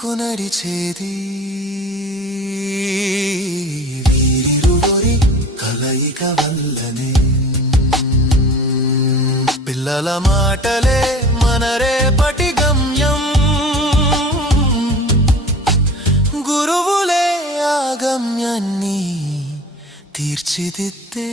ముందుకు నడిచేది వీరిరువురి కలయిక వల్లనే. పిల్లల మాటలే మన రేపటి గమ్యం, గురువులే ఆ గమ్యాన్ని తీర్చిదిద్దే.